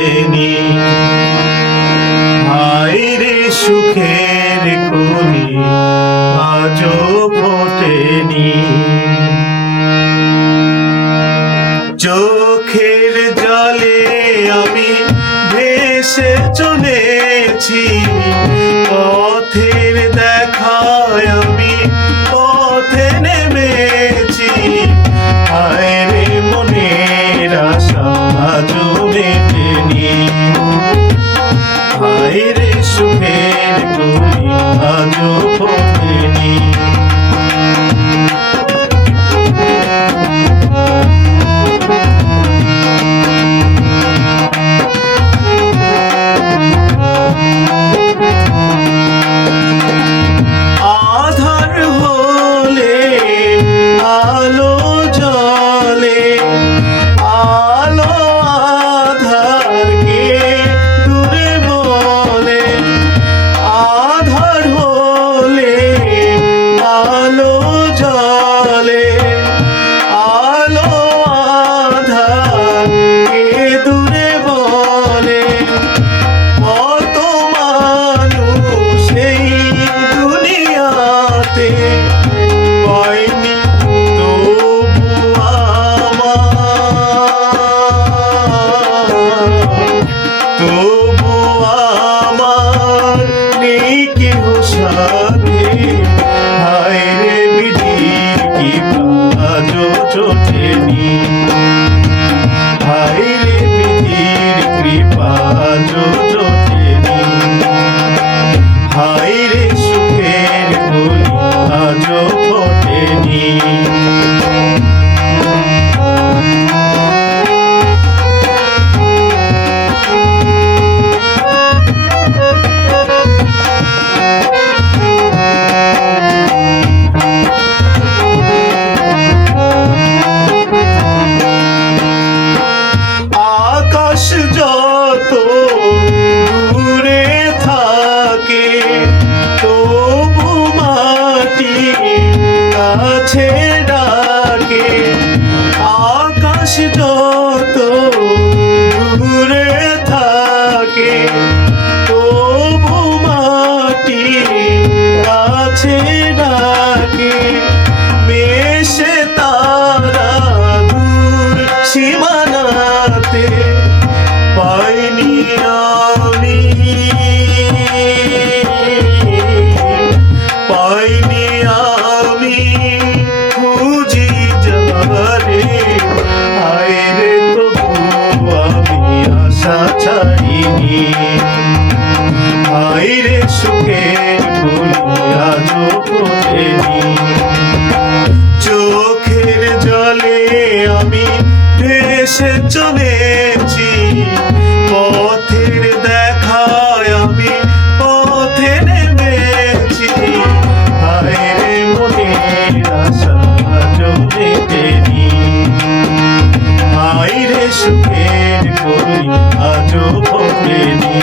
ফোটেনি, হায়রে সুখের কলি আজও ফোটেনি। চোখের জলে আমি ভেসে চলেছি, পথের দেখায় আমি পথে নেমেছি। হায়রে মনের আশা আজও মেটেনি, হায়রে সুখের কলি আজও ফোটেনি। আধার হলে আলো জ্বলে, আলো আধারকে দূরে বলে। আধার হলে আলো জ্বলে, আলো আধারকে দূরে বলে। কত মানুষ এই দুনিয়াতে পায়নি তবু আমার নেই কেহ সাথে। হায়রে বিধির কি আজও চোটেনি, হায়রে বিধির কৃপা আজও চোটেনি। হায়রে সুখের কলি আজও ফোটেনি। আকাশ যত দূরে থাকে তবু মাটি কাছে ডাকে। আকাশ যত দূরে থাকে তবু মাটি কাছে ডাকে। মেশে তারা দূর সীমানাতে পাইনি আমি, পাইনি আমি খুঁজি যারে। হায়রে তবু আমি আশা ছাড়িনি, হায়রে সুখের কলি আজও ফোটেনি। চোখের জলে আমি ভেসে চলেছি, পথের দেখায় আমি পথে নেমেছি। হায়রে মনের আশা আজও মেটেনি, হায়রে সুখের কলি আজও ফোটেনি।